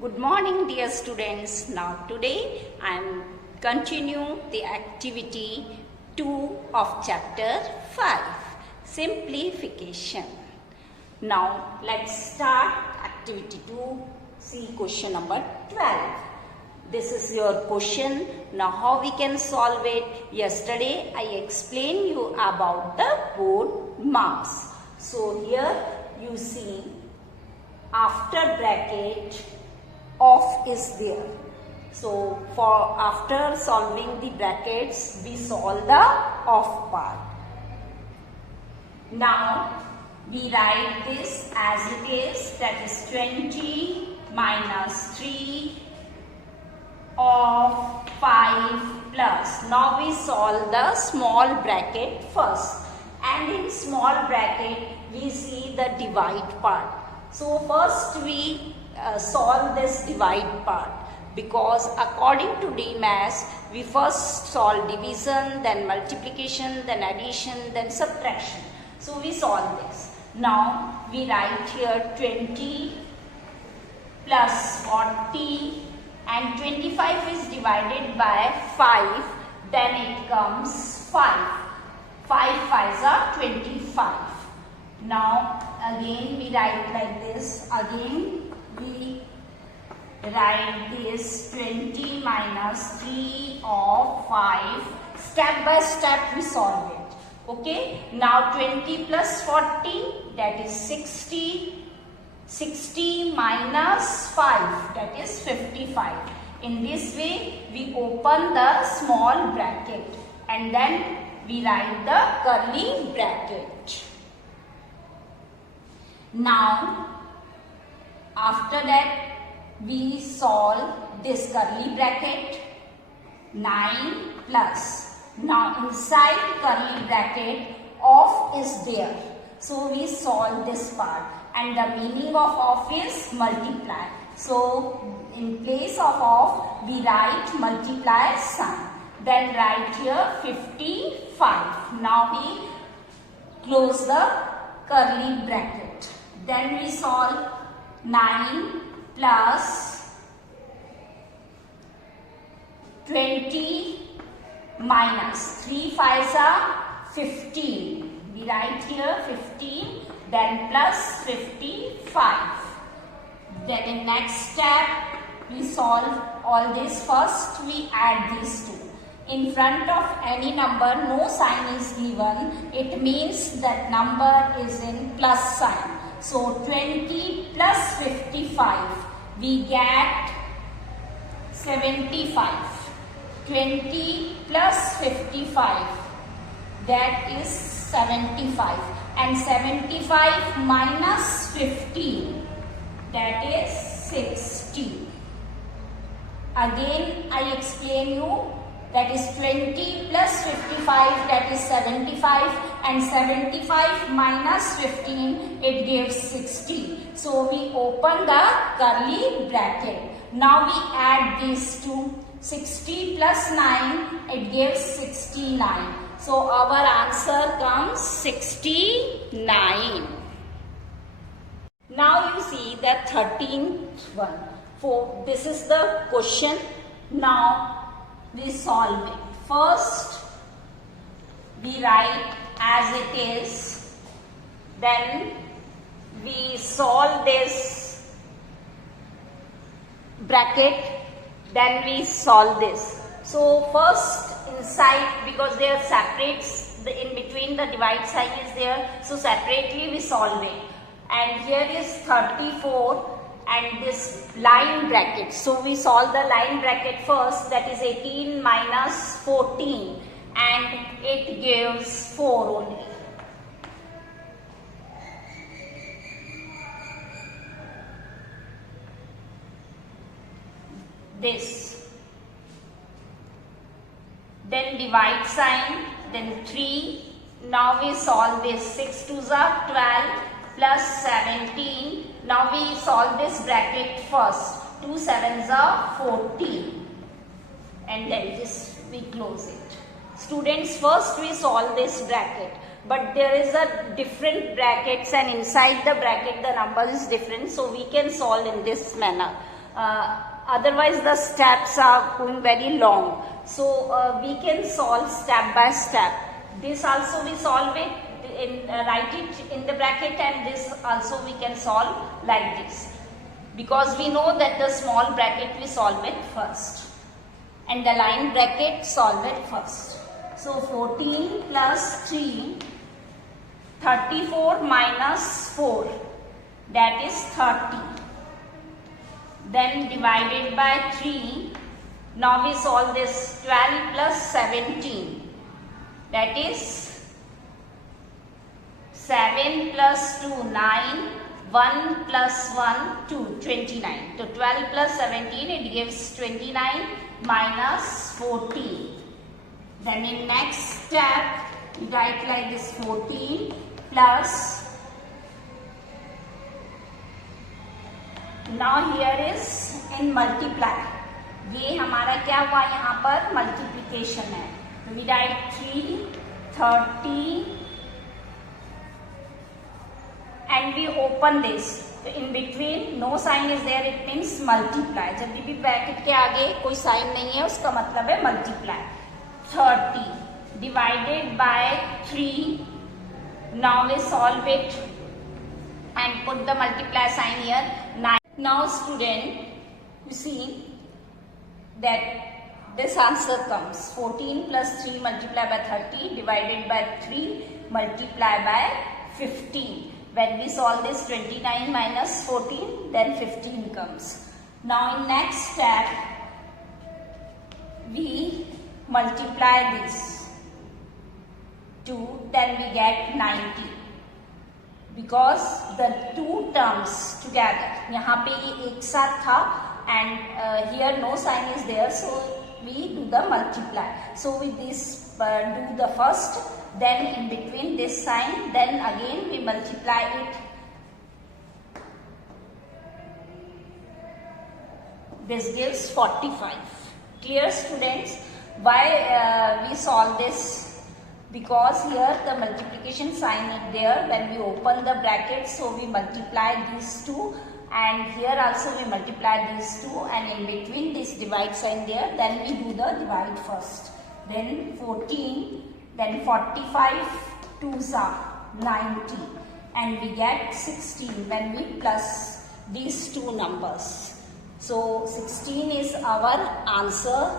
Good morning, dear students. Now today I am continue the activity 2 of chapter 5, simplification. Now let's start activity 2. See question number 12. This is your question. Now how we can solve it? Yesterday I explained you about the board marks. So here you see after bracket off is there. So for after solving the brackets, we solve the off part. Now we write this as it is, that is 20 minus 3 of 5 plus. Now we solve the small bracket first, and in small bracket we see the divide part. So first we solve this divide part, because according to DMAS we first solve division, then multiplication, then addition, then subtraction. So we solve this. Now we write here 20 plus 40, and 25 is divided by 5, then it comes 5. 5 5s are 25. Now again we write like this. Again we write this 20 minus 3 of 5. Step by step we solve it. Okay. Now 20 plus 40, that is 60. 60 minus 5, that is 55. In this way we open the small bracket and then we write the curly bracket. Now after that we solve this curly bracket. 9 plus. Now inside curly bracket off is there. So we solve this part, and the meaning of off is multiply. So in place of off we write multiply sign. Then write here 55. Now we close the curly bracket. Then we solve 9 plus 20 minus 3 5s are 15. We write here 15, then plus 55. Then in next step we solve all this. First we add these two. In front of any number no sign is given. It means that number is in plus sign. So 20 plus 55, we get 75. 20 plus 55, that is 75. And 75 minus 15, that is 60. Again I explain you, that is 20 plus 55, that is 75, and 75 minus 15, it gives 60. So we open the curly bracket. Now we add these two. 60 plus 9, it gives 69. So our answer comes 69. Now you see the 13th one. For this is the question. Now we solve it. First we write as it is, then we solve this bracket, then we solve this. So first inside, because they are separates, in between the divide sign is there, so separately we solve it. And here is 34 and this line bracket. So we solve the line bracket first, that is 18 minus 14, and it gives 4 only. This. Then divide sign, then 3. Now we solve this. 6 2s are 12 plus 17. Now we solve this bracket first. 2 7s are 14. And then this we close it. Students, first we solve this bracket. But there is a different brackets, and inside the bracket the number is different. So we can solve in this manner. otherwise the steps are going very long. So we can solve step by step. This also we solve it, write it in the bracket, and this also we can solve like this. Because we know that the small bracket we solve it first. And the line bracket solve it first. So 14 plus 3, 34 minus 4, that is 30. Then divided by 3, now we solve this 12 plus 17, that is 7 plus 2, 9, 1 plus 1, 2, 29. So 12 plus 17, it gives 29 minus 14. Then in next step, we write like this 14 plus, now here is in multiply. ये हमारा क्या हुआ यहाँ पर multiplication है. So we write 3, 30 and we open this. So in between no sign is there, it means multiply. जब भी bracket के आगे कोई साइन नहीं है उसका मतलब है multiply. 30 divided by 3. Now we solve it and put the multiply sign here. 9. Now student, you see that this answer comes 14 plus 3 multiplied by 30 divided by 3 multiplied by 15. When we solve this 29 minus 14, then 15 comes. Now in next step, we multiply this 2, then we get 90. Because the two terms together, यहाँ पे ये एक साथ था and here no sign is there, so we do the multiply. So with this do the first, then in between this sign, then again we multiply it. This gives 45. Clear students? Why we solve this? Because here the multiplication sign is there. When we open the bracket, so we multiply these two, and here also we multiply these two, and in between this divide sign there, then we do the divide first. Then 14, then 45, 2s are 90, and we get 16 when we plus these two numbers. So 16 is our answer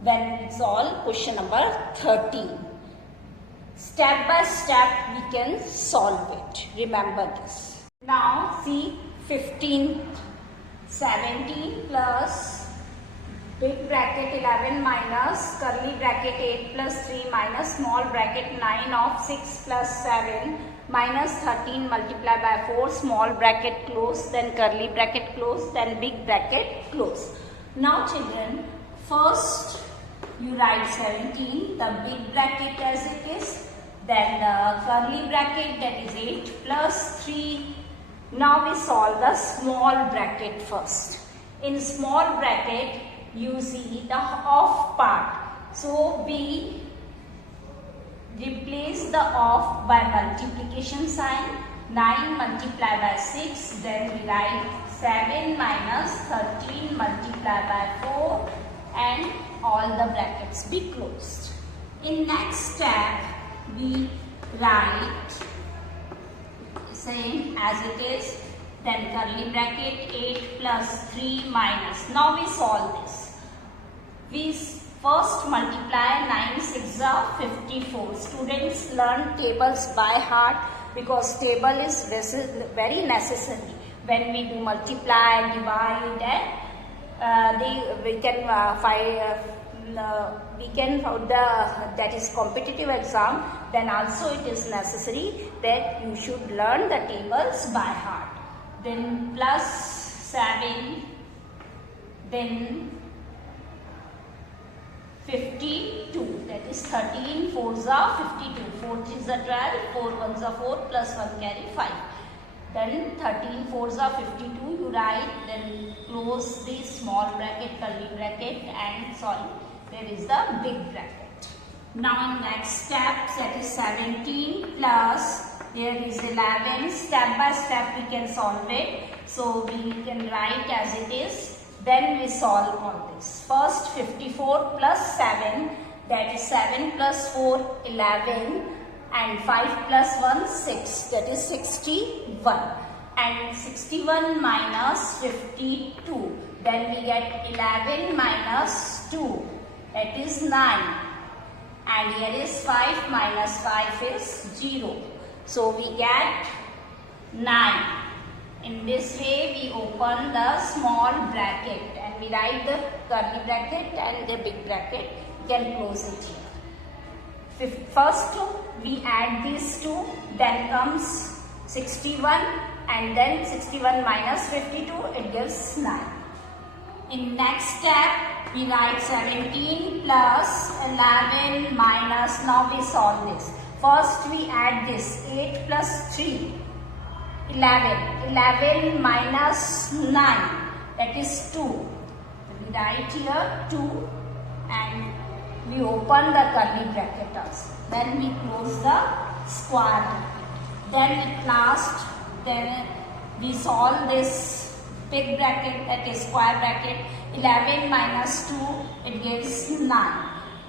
when we solve question number 13. Step by step we can solve it. Remember this. Now see 15, 17 plus big bracket 11 minus curly bracket 8 plus 3 minus small bracket 9 of 6 plus 7 minus 13 multiplied by 4, small bracket close, then curly bracket close, then big bracket close. Now children, first you write 17, the big bracket as it is, then the curly bracket, that is 8 plus 3. Now we solve the small bracket first. In small bracket, you see the off part. So we replace the off by multiplication sign. 9 multiplied by 6, then we write 7 minus 13 multiplied by 4, and all the brackets be closed. In next step, we write same as it is, then curly bracket 8 plus 3 minus. Now we solve this. We first multiply 9 6 are 54. Students learn tables by heart because table is very necessary when we do multiply, divide, and we can for the that is competitive exam, then also it is necessary that you should learn the tables by heart. Then plus 7, then 52, that is 13 4s are 52, 4 3s are 12, 4 1s are 4, plus 1 carry 5. Then 13 4s are 52, you write, then close the small bracket, curly bracket, and sorry, there is the big bracket. Now in next step, that is 17 plus, there is 11. Step by step we can solve it. So we can write as it is Then we solve all this. First 54 plus 7, that is 7 plus 4, 11, and 5 plus 1, 6, that is 61. And 61 minus 52, then we get 11 minus 2, that is 9. And here is 5 minus 5 is 0. So we get 9. In this way we open the small bracket and we write the curly bracket and the big bracket. You can close it here. First we add these two, then comes 61 and then 61 minus 52, it gives 9. In next step we write 17 plus 11 minus, now we solve this. First we add this 8 plus 3, 11. 11 minus 9, that is 2. We write here 2 and we open the curly bracket also. Then we close the square bracket. Then at last, then we solve this big bracket, that is square bracket. 11 minus 2, it gives 9.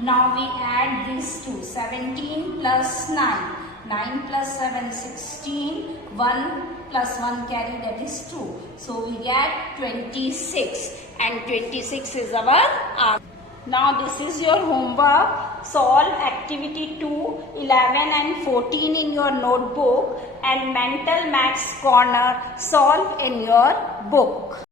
Now we add these two. 17 plus 9. 9 plus 7, 16. 1 plus 1 carry, that is 2. So we get 26. And 26 is our answer. Now this is your homework. Solve activity 2, 11 and 14 in your notebook and mental maths corner solve in your book.